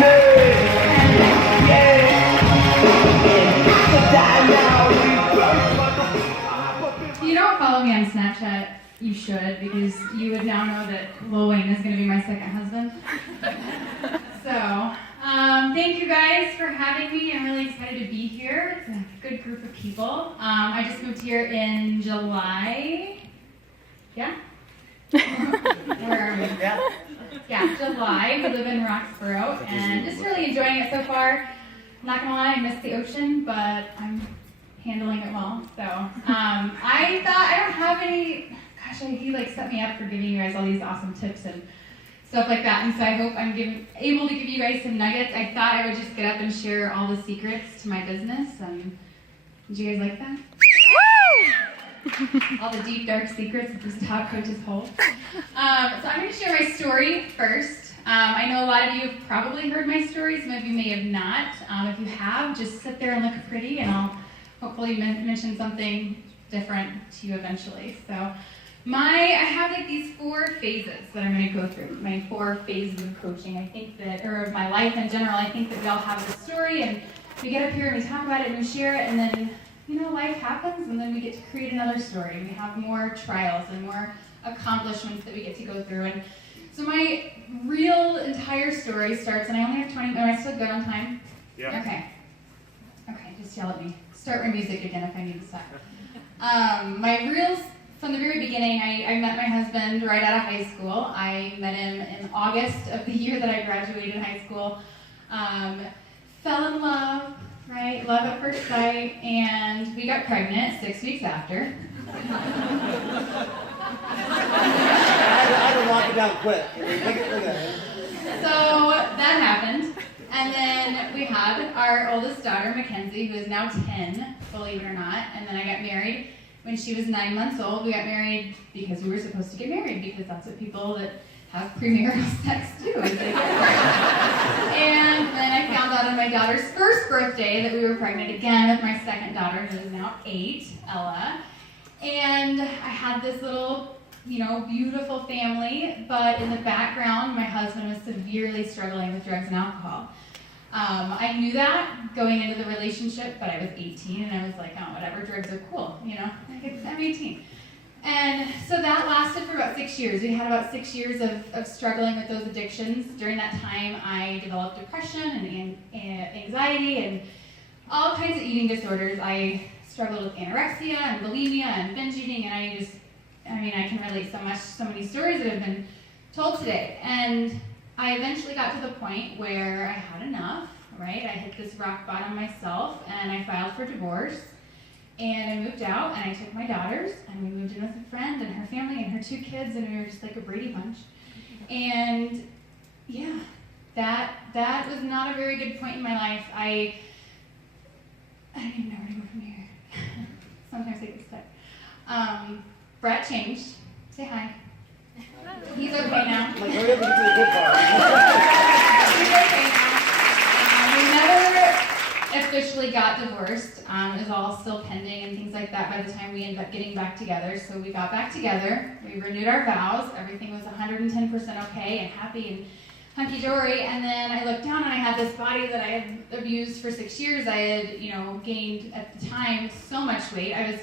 If you don't follow me on Snapchat, you should, because you would now know that Lil Wayne is going to be my second husband. So, thank you guys for having me. I'm really excited to be here. It's a good group of people. I just moved here in July. Yeah? Where are we? Yeah, July. We live in Roxborough, and just really enjoying it so far. I'm not gonna lie, I miss the ocean, but I'm handling it well. So, I thought I don't have any. Gosh, he set me up for giving you guys all these awesome tips and stuff like that, and so I hope I'm able to give you guys some nuggets. I thought I would just get up and share all the secrets to my business, and did you guys like that? All the deep, dark secrets that these top coaches hold. So I'm going to share my story first. I know a lot of you have probably heard my story. Some of you may have not. If you have, just sit there and look pretty, and I'll hopefully mention something different to you eventually. So I have these 4 phases that I'm going to go through. My 4 phases of coaching. I think that, or of my life in general, I think that we all have a story, and we get up here and we talk about it and we share it, and then life happens, and then we get to create another story. We have more trials and more accomplishments that we get to go through. And so my real entire story starts, and I only have 20 minutes. Am I still good on time? Yeah. Okay, just yell at me. Start my music again if I need to stop. From the very beginning, I met my husband right out of high school. I met him in August of the year that I graduated high school. Fell in love. Right, love at first sight, and we got pregnant 6 weeks after. I had to lock it down quick. Look at it. So that happened, and then we had our oldest daughter, Mackenzie, who is now 10, believe it or not, and then I got married when she was 9 months old. We got married because we were supposed to get married, because that's what people that have premarital sex do, is they get married. And then I found out on my daughter's first birthday that we were pregnant again with my second daughter, who is now 8, Ella. And I had this little, beautiful family, but in the background, my husband was severely struggling with drugs and alcohol. I knew that going into the relationship, but I was 18, and I was like, oh, whatever, drugs are cool, I'm 18. And so that lasted for about 6 years. We had about 6 years of struggling with those addictions. During that time, I developed depression and anxiety and all kinds of eating disorders. I struggled with anorexia and bulimia and binge eating, and I can relate so many stories that have been told today. And I eventually got to the point where I had enough, right? I hit this rock bottom myself, and I filed for divorce. And I moved out, and I took my daughters, and we moved in with a friend and her family and her 2 kids, and we were just like a Brady Bunch. And yeah, that was not a very good point in my life. I don't even know where to go from here. Sometimes I get stuck. Brett changed. Say hi. He's okay now. Like, hurry up and get to the good part. He's okay now. We never officially got divorced. It was all still pending and things like that by the time we ended up getting back together. So we got back together, we renewed our vows, everything was 110% okay and happy and hunky-dory, and then I looked down and I had this body that I had abused for 6 years. I had, gained at the time so much weight. I was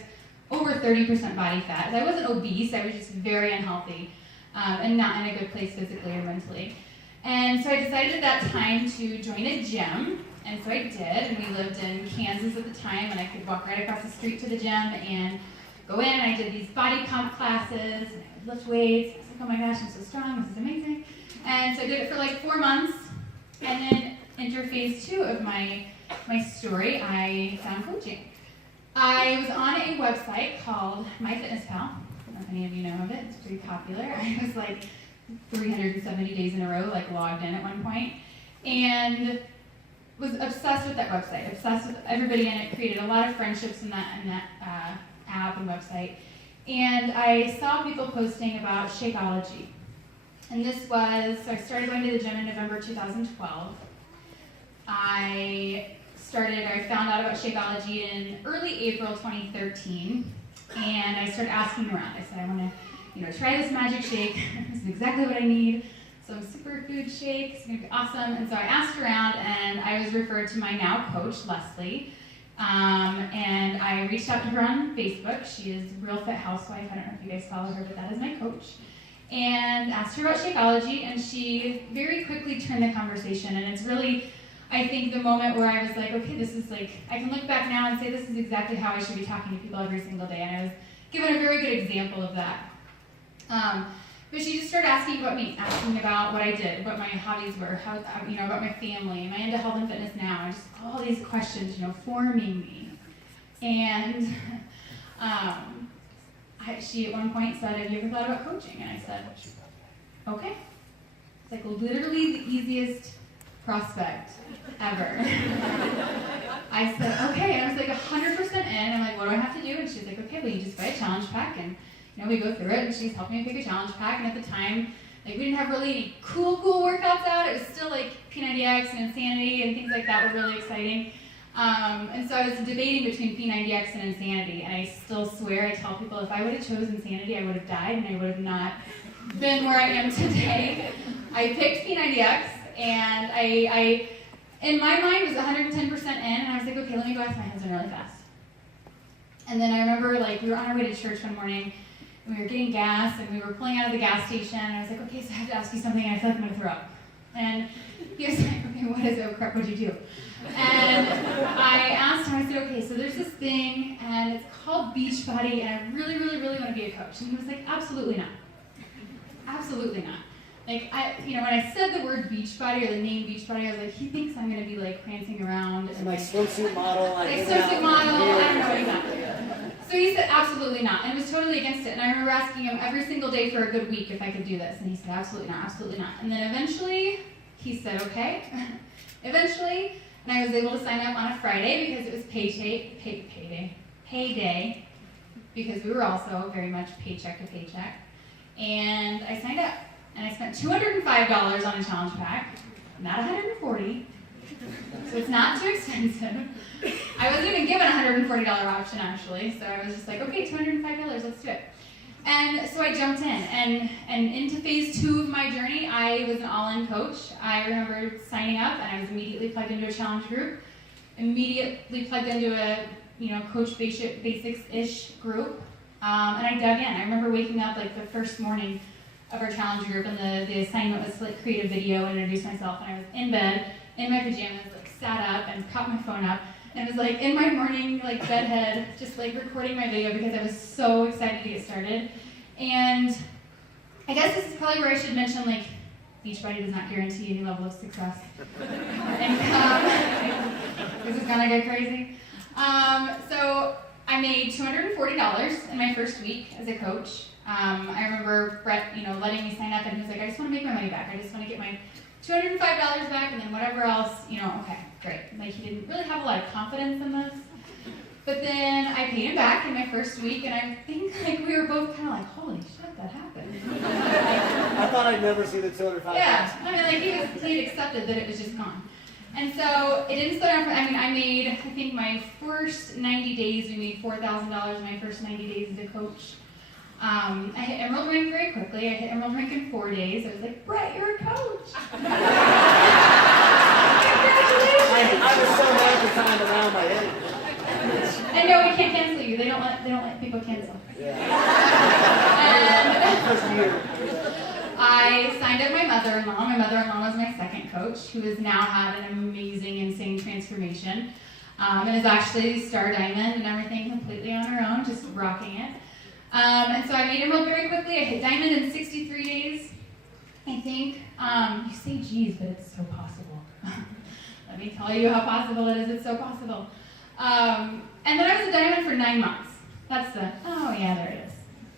over 30% body fat. I wasn't obese, I was just very unhealthy and not in a good place physically or mentally. And so I decided at that time to join a gym. And so I did, and we lived in Kansas at the time, and I could walk right across the street to the gym and go in, and I did these body pump classes, and I would lift weights. I was like, oh my gosh, I'm so strong, this is amazing. And so I did it for 4 months, and then enter phase 2 of my story, I found coaching. I was on a website called MyFitnessPal. I don't know if any of you know of it, it's pretty popular. I was 370 days in a row, logged in at one point, and was obsessed with that website, obsessed with everybody in it, created a lot of friendships in that app and website. And I saw people posting about Shakeology. And so I started going to the gym in November 2012. I found out about Shakeology in early April 2013, and I started asking around. I said, I want to try this magic shake. This is exactly what I need. some superfood shakes. It's going to be awesome. And so I asked around, and I was referred to my now coach, Leslie. And I reached out to her on Facebook. She is a real fit housewife. I don't know if you guys follow her, but that is my coach. And asked her about Shakeology, and she very quickly turned the conversation. And it's really, I think, the moment where I was like, okay, this is like, I can look back now and say this is exactly how I should be talking to people every single day. And I was given a very good example of that. But she just started asking about me, asking about what I did, what my hobbies were, how, about my family, am I into health and fitness now, and just all these questions, forming me. And she at one point said, have you ever thought about coaching? And I said, okay. It's like literally the easiest prospect ever. I said, okay. I was like 100% in. I'm like, what do I have to do? And she's like, okay, well, you just buy a challenge pack, and we go through it, and she's helping me pick a challenge pack. And at the time, we didn't have really any cool workouts out. It was still like P90X and Insanity and things like that were really exciting. And so I was debating between P90X and Insanity, and I still swear, I tell people, if I would have chosen Insanity, I would have died, and I would have not been where I am today. I picked P90X, and I in my mind, was 110% in, and I was like, okay, let me go ask my husband really fast. And then I remember, we were on our way to church one morning, and we were getting gas, and we were pulling out of the gas station, and I was like, okay, so I have to ask you something, and I feel like I'm going to throw up. And he was like, okay, what is it? Oh, crap, what'd you do? And I asked him, I said, okay, so there's this thing, and it's called Beachbody, and I really, really, really want to be a coach. And he was like, absolutely not. Absolutely not. When I said the word Beachbody or the name Beachbody, I was like, he thinks I'm going to be, prancing around. And swimsuit model. Swimsuit model, I don't know exactly. So he said, absolutely not, and was totally against it. And I remember asking him every single day for a good week if I could do this. And he said, absolutely not, absolutely not. And then eventually, he said, okay. Eventually, and I was able to sign up on a Friday because it was payday, because we were also very much paycheck to paycheck. And I signed up, and I spent $205 on a challenge pack, not $140. So it's not too expensive. I wasn't even given a $140 option, actually, so I was just like, okay, $205, let's do it. And so I jumped in, and into phase 2 of my journey, I was an all-in coach. I remember signing up, and I was immediately plugged into a challenge group, immediately plugged into a Coach Basics-ish group, and I dug in. I remember waking up the first morning of our challenge group, and the assignment was to create a video and introduce myself, and I was in bed, in my pajamas, sat up and propped my phone up, and was in my morning bed head, just recording my video because I was so excited to get started. And I guess this is probably where I should mention Beachbody does not guarantee any level of success. This is gonna get crazy. So I made $240 in my first week as a coach. I remember Brett, letting me sign up, and he was like, I just want to make my money back. I just want to get my $205 back, and then whatever else, okay, great. He didn't really have a lot of confidence in this. But then I paid him back in my first week, and I think we were both kind of holy shit, that happened. I thought I'd never see the $205. Yeah, he had accepted that it was just gone. And so it didn't slow down. I made, I think my first 90 days, we made $4,000 in my first 90 days as a coach. I hit Emerald Rank very quickly. I hit Emerald Rank in 4 days. I was like, Brett, you're a coach. Congratulations. I was so happy time around my head. And no, we can't cancel you. They don't let people cancel. Yeah. I signed up my mother-in-law. My mother-in-law was my second coach, who has now had an amazing, insane transformation, and is actually Star Diamond and everything completely on her own, just rocking it. And so I made Emerald very quickly. I hit Diamond in 63 days, I think. You say, geez, but it's so possible. Let me tell you how possible it is. It's so possible. And then I was a Diamond for 9 months. Oh yeah, there it is.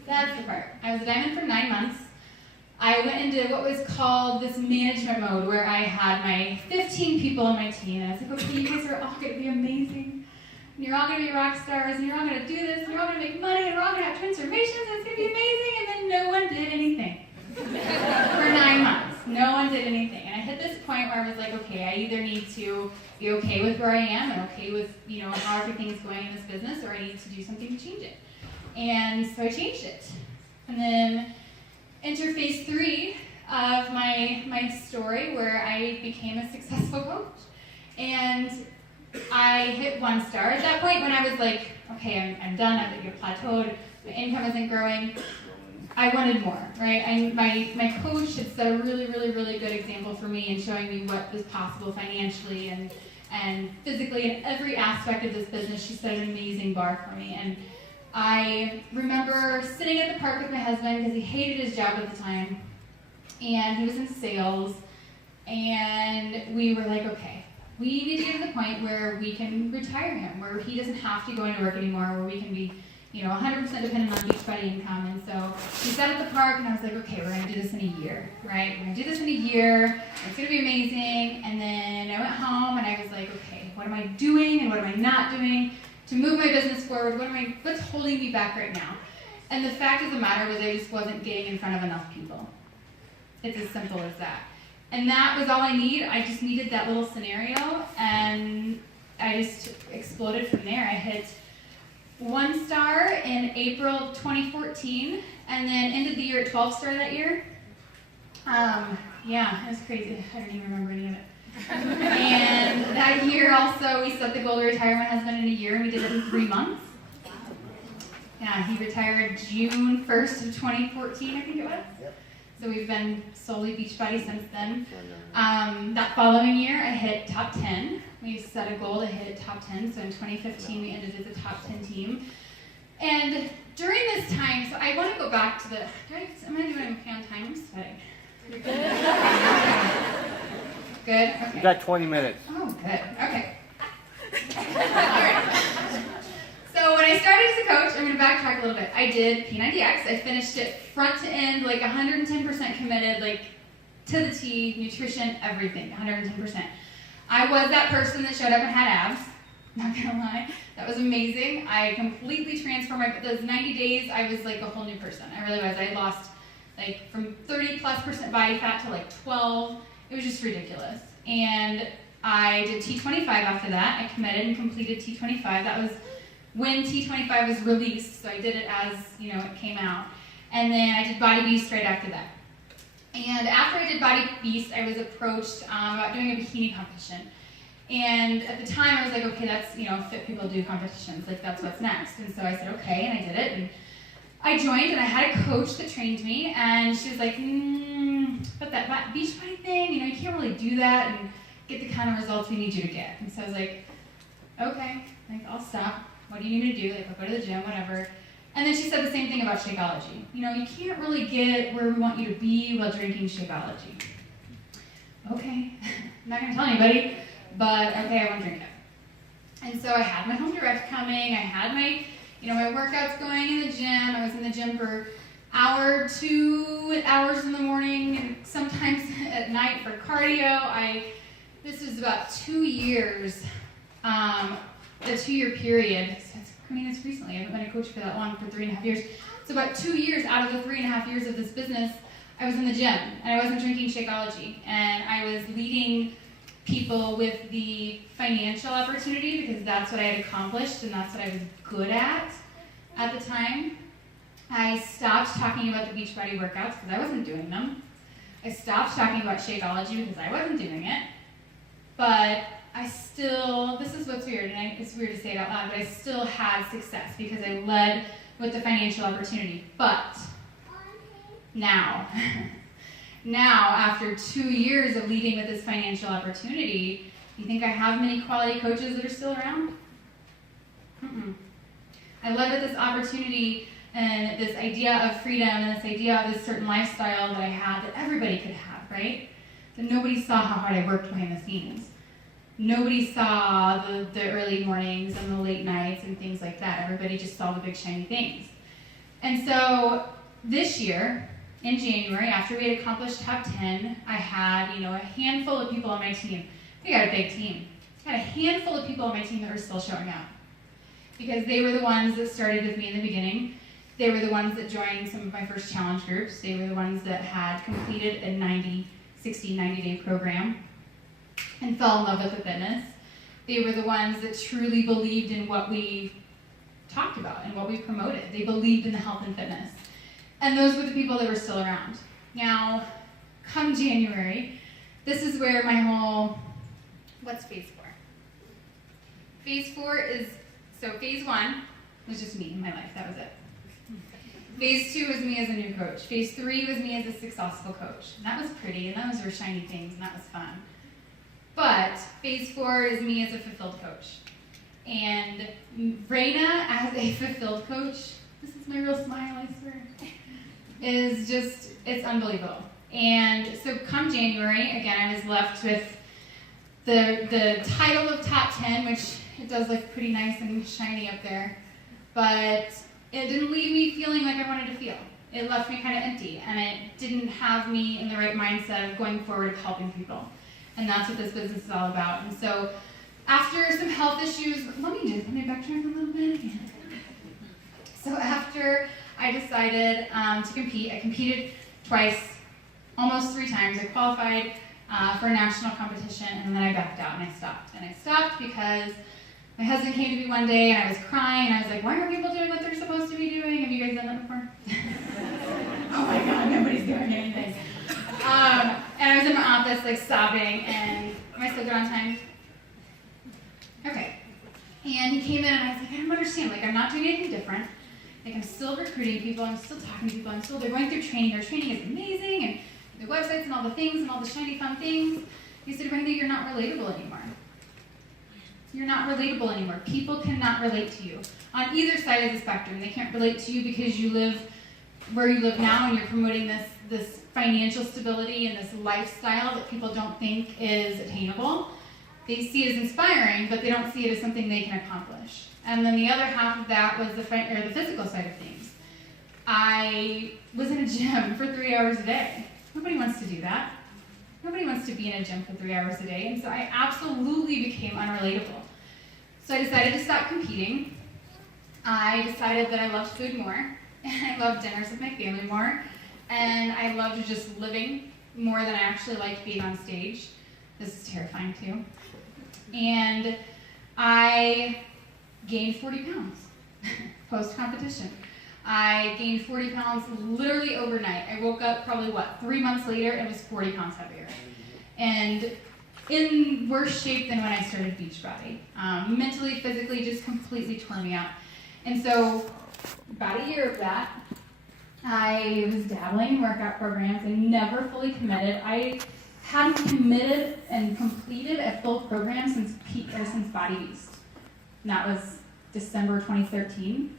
That's the part. I was a Diamond for 9 months. I went into what was called this management mode, where I had my 15 people on my team, and I was like, okay, you guys are all going to be amazing. And you're all going to be rock stars, and you're all going to do this, and you're all going to make money, and we're all going to have transformations, and it's going to be amazing. And then no one did anything. For 9 months, no one did anything. And I hit this point where I was like, okay, I either need to be okay with where I am and okay with, how everything's going in this business, or I need to do something to change it. And so I changed it. And then enter phase 3 of my my story where I became a successful coach. And I hit 1 star. At that point when I was like, okay, I'm done, I've plateaued, my income isn't growing, I wanted more, right? My coach had set a really, really, really good example for me in showing me what was possible financially and physically in every aspect of this business. She set an amazing bar for me. And I remember sitting at the park with my husband because he hated his job at the time, and he was in sales, and we were like, okay, we need to get to the point where we can retire him, where he doesn't have to go into work anymore, where we can be 100% dependent on Beachbody income. And so we sat at the park, and I was like, okay, we're going to do this in a year, right? We're going to do this in a year. It's going to be amazing. And then I went home, and I was like, okay, what am I doing and what am I not doing to move my business forward? What's holding me back right now? And the fact of the matter was I just wasn't getting in front of enough people. It's as simple as that. And that was all I need. I just needed that little scenario, and I just exploded from there. I hit 1 star in April of 2014, and then ended the year at 12 star that year. Yeah, it was crazy. I don't even remember any of it. And that year also, we set the goal to retire my husband in a year, and we did it in 3 months. Yeah, he retired June 1st of 2014, I think it was. Yep. So we've been solely Beachbody since then. That following year, I hit top 10. We set a goal to hit top 10. So in 2015, we ended as a top 10 team. And during this time, so I want to go back to am I doing okay on time? I'm sweating. You're good? Good? Okay. You got 20 minutes. Oh, good. Okay. All right. So when I started as a coach, I'm going to backtrack a little bit. I did P90X. I finished it front to end, like 110% committed, like to the T, nutrition, everything, 110%. I was that person that showed up and had abs. Not going to lie. That was amazing. I completely transformed those 90 days. I was like a whole new person. I really was. I lost like from 30+% body fat to like 12. It was just ridiculous. And I did T25 after that. I committed and completed T25. That was when T25 was released, so I did it as, it came out. And then I did Body Beast right after that. And after I did Body Beast, I was approached about doing a bikini competition. And at the time, I was like, okay, that's, fit people do competitions, like that's what's next. And so I said, okay, and I did it. And I joined, and I had a coach that trained me, and she was like, but that Beachbody thing, you can't really do that and get the kind of results we need you to get. And so I was like, okay, I'll stop. What do you need me to do? I'll go to the gym, whatever. And then she said the same thing about Shakeology. You can't really get where we want you to be while drinking Shakeology. Okay, I'm not going to tell anybody, but okay, I want to drink it. And so I had my home direct coming. I had my, my workouts going in the gym. I was in the gym for hour, 2 hours in the morning, and sometimes at night for cardio. This was about 2 years. The 2-year period, it's recently, I haven't been a coach for that long, for 3.5 years. So about 2 years out of the 3.5 years of this business, I was in the gym, and I wasn't drinking Shakeology, and I was leading people with the financial opportunity because that's what I had accomplished, and that's what I was good at the time. I stopped talking about the Beachbody workouts because I wasn't doing them. I stopped talking about Shakeology because I wasn't doing it, but I still, this is what's weird, and it's weird to say it out loud, but I still had success because I led with the financial opportunity. But now, after 2 years of leading with this financial opportunity, do you think I have many quality coaches that are still around? I led with this opportunity and this idea of freedom and this idea of this certain lifestyle that I had that everybody could have, right? That nobody saw how hard I worked behind the scenes. Nobody saw the early mornings and the late nights and things like that. Everybody just saw the big shiny things. And so this year, in January, after we had accomplished top 10, I had, a handful of people on my team. We got a big team. I had a handful of people on my team that were still showing up. Because they were the ones that started with me in the beginning. They were the ones that joined some of my first challenge groups. They were the ones that had completed a 90-day program and fell in love with the fitness. They were the ones that truly believed in what we talked about and what we promoted. They believed in the health and fitness. And those were the people that were still around. Now, come January, this is where my whole, what's phase 4? Phase 4 is, so phase 1 was just me in my life, that was it. Phase 2 was me as a new coach. Phase 3 was me as a successful coach. And that was pretty, and those were shiny things, and that was fun. But phase 4 is me as a fulfilled coach. And Raina as a fulfilled coach, this is my real smile, I swear, is just, it's unbelievable. And so come January, again, I was left with the title of top 10, which it does look pretty nice and shiny up there, but it didn't leave me feeling like I wanted to feel. It left me kind of empty, and it didn't have me in the right mindset of going forward of helping people. And that's what this business is all about. And so after some health issues, let me backtrack a little bit again. So after I decided to compete, I competed twice, almost 3 times. I qualified for a national competition, and then I backed out and I stopped. And I stopped because my husband came to me one day and I was crying. I was like, why aren't people doing what they're supposed to be doing? Have you guys done that before? Oh my God, nobody's doing anything. And I was in my office like sobbing, and am I still good on time? Okay. And he came in and I was like, I don't understand. Like, I'm not doing anything different. Like, I'm still recruiting people. I'm still talking to people. They're going through training. Their training is amazing, and the websites and all the things and all the shiny fun things. He said, Raina, you're not relatable anymore. You're not relatable anymore. People cannot relate to you. On either side of the spectrum, they can't relate to you because you live where you live now and you're promoting this financial stability and this lifestyle that people don't think is attainable. They see it as inspiring, but they don't see it as something they can accomplish. And then the other half of that was the physical side of things. I was in a gym for 3 hours a day. Nobody wants to do that. Nobody wants to be in a gym for 3 hours a day, and so I absolutely became unrelatable. So I decided to stop competing. I decided that I loved food more, and I loved dinners with my family more, and I loved just living more than I actually liked being on stage. This is terrifying too. And I gained 40 pounds post-competition. I gained 40 pounds literally overnight. I woke up probably, 3 months later, and was 40 pounds heavier. And in worse shape than when I started Beachbody. Mentally, physically, just completely tore me out. And so, about a year of that, I was dabbling in workout programs and never fully committed. I hadn't committed and completed a full program since Body Beast. And that was December 2013.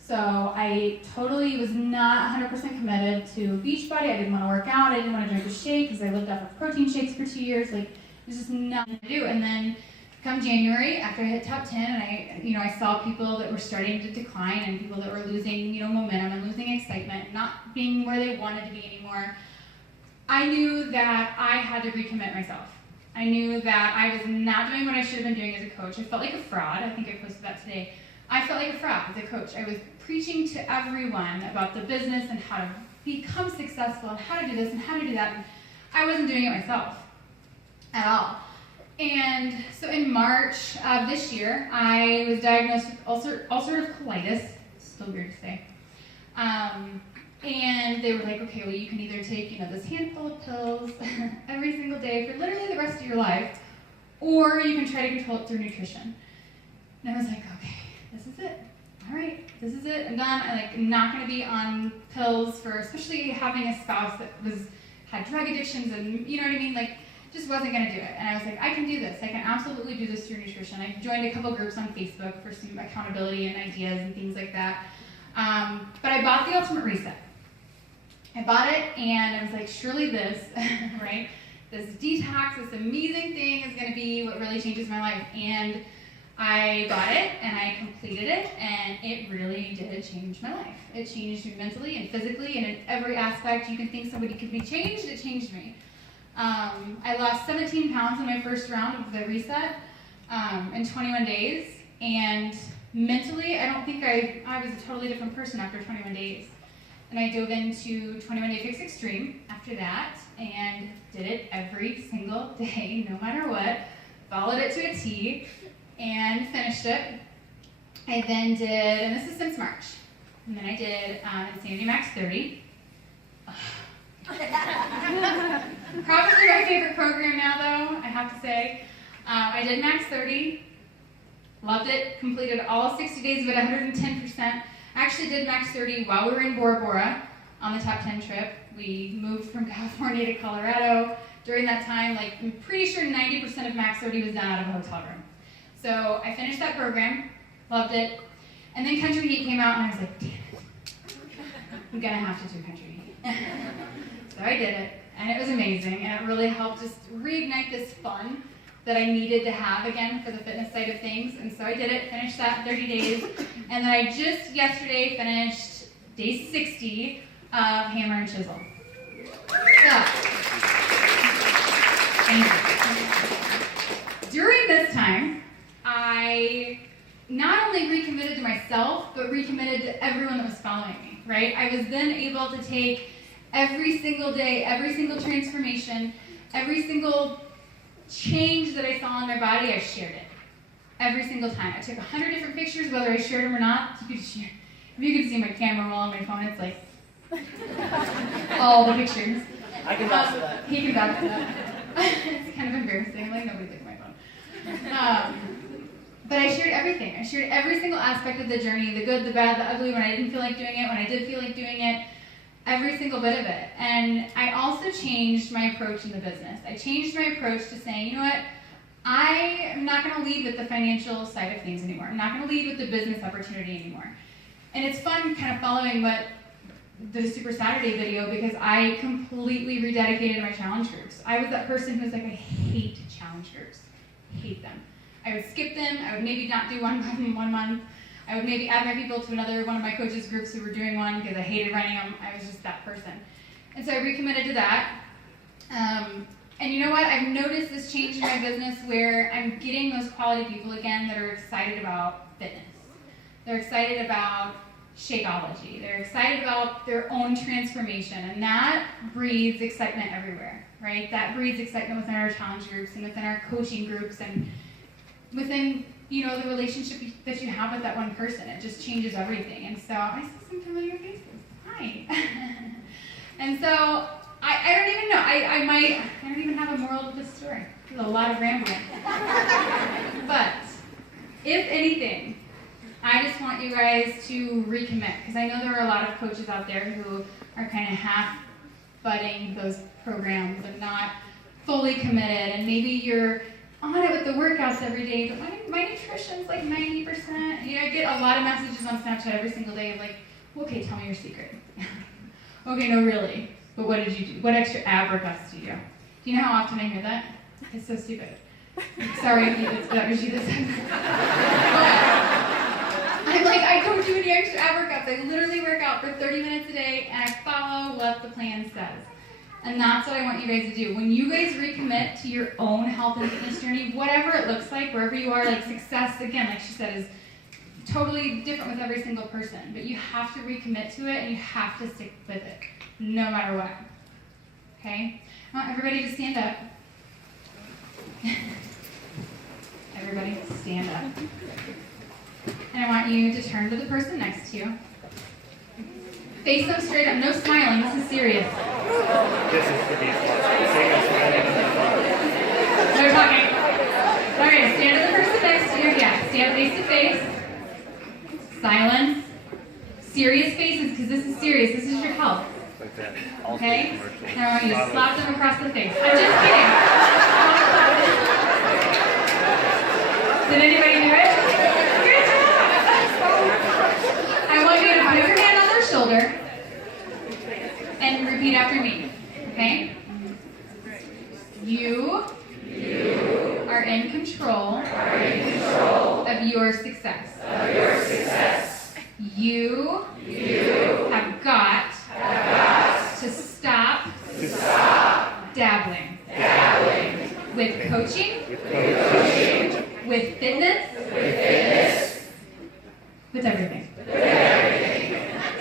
So I totally was not 100% committed to Beachbody. I didn't want to work out. I didn't want to drink a shake because I lived off of protein shakes for 2 years. Like, it was just nothing to do. And then come January, after I hit top 10, and I saw people that were starting to decline and people that were losing, momentum and losing excitement, not being where they wanted to be anymore. I knew that I had to recommit myself. I knew that I was not doing what I should have been doing as a coach. I felt like a fraud. I think I posted that today. I felt like a fraud as a coach. I was preaching to everyone about the business and how to become successful and how to do this and how to do that. And I wasn't doing it myself at all. And so in March of this year, I was diagnosed with ulcerative colitis. Still weird to say. And they were like, okay, well, you can either take, this handful of pills every single day for literally the rest of your life, or you can try to control it through nutrition. And I was like, okay, this is it. All right, this is it. I'm done. I'm not going to be on pills for, especially having a spouse that had drug addictions and, you know what I mean? Just wasn't going to do it. And I was like, I can do this. I can absolutely do this through nutrition. I joined a couple groups on Facebook for some accountability and ideas and things like that. But I bought the Ultimate Reset. I bought it, and I was like, surely this, right? This detox, this amazing thing is going to be what really changes my life. And I bought it, and I completed it, and it really did change my life. It changed me mentally and physically, and in every aspect you can think somebody could be changed, it changed me. I lost 17 pounds in my first round of the reset in 21 days, and mentally, I don't think I was a totally different person after 21 days. And I dove into 21 Day Fix Extreme after that, and did it every single day, no matter what, followed it to a T, and finished it. I then did, and this is since March, and then I did Insanity Max 30. favorite program now, though, I have to say. I did Max 30, loved it, completed all 60 days of it 110%. I actually did Max 30 while we were in Bora Bora on the Top 10 trip. We moved from California to Colorado. During that time, like, I'm pretty sure 90% of Max 30 was done out of a hotel room. So I finished that program, loved it, and then Country Heat came out, and I was like, damn it, I'm gonna have to do Country Heat. So I did it, and it was amazing, and it really helped just reignite this fun that I needed to have again for the fitness side of things. And so I did it, finished that 30 days, and then I just yesterday finished day 60 of Hammer and Chisel. So, during this time, I not only recommitted to myself, but recommitted to everyone that was following me, right? I was then able to take every single day, every single transformation, every single change that I saw in my body, I shared it. Every single time. I took 100 different pictures, whether I shared them or not. If you could see my camera roll on my phone, it's like all the pictures. I can vouch for that. He can vouch for that. It's kind of embarrassing, like nobody's looking at my phone. But I shared everything. I shared every single aspect of the journey, the good, the bad, the ugly, when I didn't feel like doing it, when I did feel like doing it, every single bit of it. And I also changed my approach in the business. I changed my approach to saying, you know what, I am not going to lead with the financial side of things anymore. I'm not going to lead with the business opportunity anymore. And it's fun kind of following what the Super Saturday video, because I completely rededicated my challenge groups. I was that person who was like, I hate challenge groups. Hate them. I would skip them. I would maybe not do one month. I would maybe add my people to another one of my coaches' groups who were doing one because I hated running them. I was just that person. And so I recommitted to that. And you know what? I've noticed this change in my business where I'm getting those quality people again that are excited about fitness. They're excited about Shakeology. They're excited about their own transformation. And that breeds excitement everywhere, right? That breeds excitement within our challenge groups and within our coaching groups and within, you know, the relationship that you have with that one person. It just changes everything. And so I saw some familiar faces. Hi. And so I don't even know. I don't even have a moral to this story. There's a lot of rambling. But if anything, I just want you guys to recommit, because I know there are a lot of coaches out there who are kind of half-butting those programs and not fully committed, and maybe you're on it with the workouts every day, but my nutrition's like 90%. You know, I get a lot of messages on Snapchat every single day of like, okay, tell me your secret. Okay, no, really. But what did you do? What extra ab workouts do you do? Do you know how often I hear that? It's so stupid. Sorry if that was you this time. I'm like, I don't do any extra ab workouts. I literally work out for 30 minutes a day, and I follow what the plan says. And that's what I want you guys to do. When you guys recommit to your own health and fitness journey, whatever it looks like, wherever you are, like success, again, like she said, is totally different with every single person. But you have to recommit to it, and you have to stick with it, no matter what. Okay? I want everybody to stand up. Everybody stand up. And I want you to turn to the person next to you. Face them straight up. No smiling. This is serious. This is the Beachbody. No talking. All right, stand to the person next to you. Yeah, stand face to face. Silence. Serious faces, because this is serious. This is your health. Like that. Okay? Now I want you to slap them across the face. I'm just kidding. Did anybody do it? Good job. I want you to put your hand on their shoulder and repeat after me. Okay? You are in control of your success. You have got to stop dabbling with coaching, with fitness, with everything.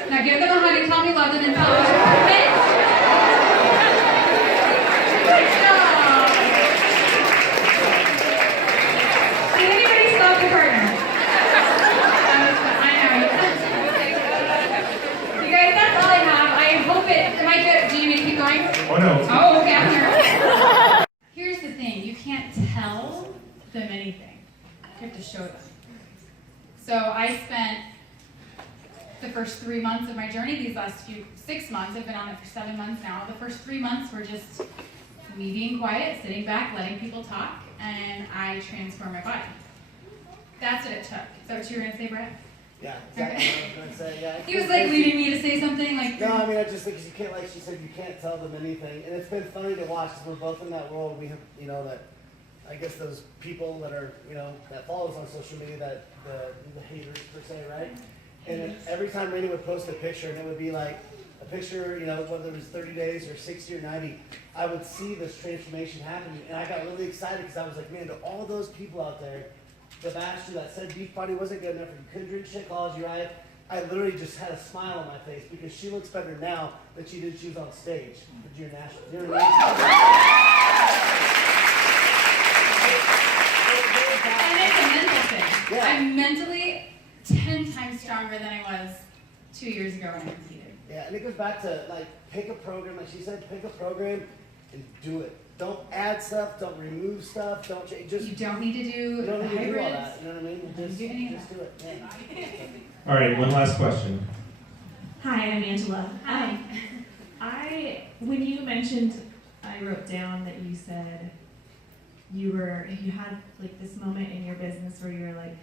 Now give them a hug and tell me love them and tell them you're perfect. Good job. Did anybody stop their partner? I know you guys, that's all I have. I hope it. Am I good? Do you need to keep going? Oh no. Oh, okay. I'm here. to show them. So I spent the first 3 months of my journey, these last 6 months, I've been on it for 7 months now. The first 3 months were just me being quiet, sitting back, letting people talk, and I transformed my body. That's what it took. Is that what you were gonna say, Brett? Yeah, exactly what I was gonna say. Yeah. He was like leading me to say something like. No, I mean I just think you can't, like she said, you can't tell them anything, and it's been funny to watch because we're both in that world. We have, that I guess those people that are, that follow us on social media, that the haters per se, right? And every time Raina would post a picture, and it would be like a picture, whether it was 30 days or 60 or 90, I would see this transformation happening, and I got really excited because I was like, man, to all those people out there that asked you that said Beachbody wasn't good enough, or you couldn't drink Shakeology, right? I literally just had a smile on my face because she looks better now than she did she was on stage for Junior National. You know what I mean? And it's a mental thing. Yeah. I'm mentally 10 times stronger than I was 2 years ago when I competed. Yeah, and it goes back to pick a program, like she said, pick a program and do it. Don't add stuff, don't remove stuff, don't change. You don't need to do you don't need to do all hybrids. that. You know what I mean? Just do it. Yeah. All right, one last question. Hi, I'm Angela. Hi. When you mentioned, I wrote down that you said you had this moment in your business where you were like,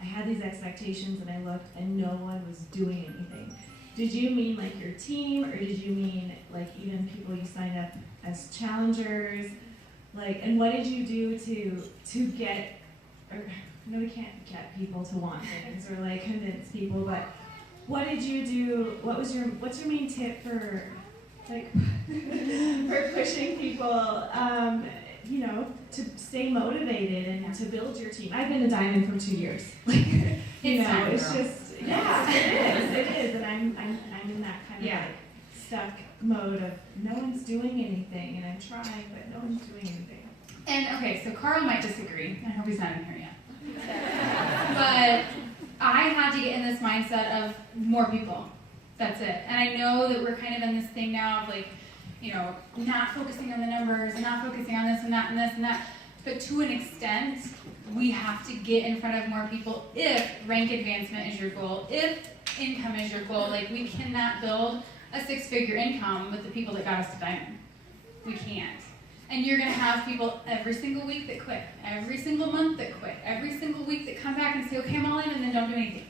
I had these expectations and I looked and no one was doing anything. Did you mean your team, or did you mean even people you signed up as challengers? And what did you do to get, or no, we can't get people to want things or convince people, but what did you do? What's your main tip for for pushing people, to stay motivated and to build your team? I've been a diamond for 2 years. It's just. Yeah, it is, and I'm in that kind of stuck mode of no one's doing anything, and I'm trying, but no one's doing anything. And okay, so Carl might disagree. I hope he's not in here yet. But I had to get in this mindset of more people. That's it. And I know that we're kind of in this thing now of not focusing on the numbers and not focusing on this and that and this and that. But to an extent, we have to get in front of more people if rank advancement is your goal, if income is your goal. We cannot build a 6-figure income with the people that got us to diamond. We can't. And you're going to have people every single week that quit, every single month that quit, every single week that come back and say, okay, I'm all in, and then don't do anything.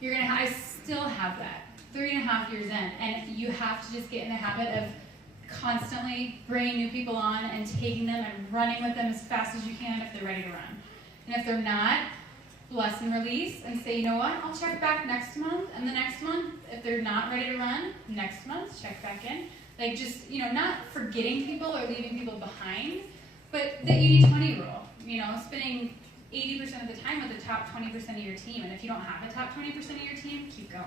I still have that 3.5 years in, and you have to just get in the habit of constantly bringing new people on and taking them and running with them as fast as you can if they're ready to run. And if they're not, bless and release and say, you know what, I'll check back next month, and the next month, if they're not ready to run, next month, check back in. Not forgetting people or leaving people behind, but the 80-20 rule, spending 80% of the time with the top 20% of your team, and if you don't have a top 20% of your team, keep going.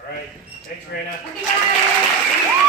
All right. Thanks, Raina. Okay, guys.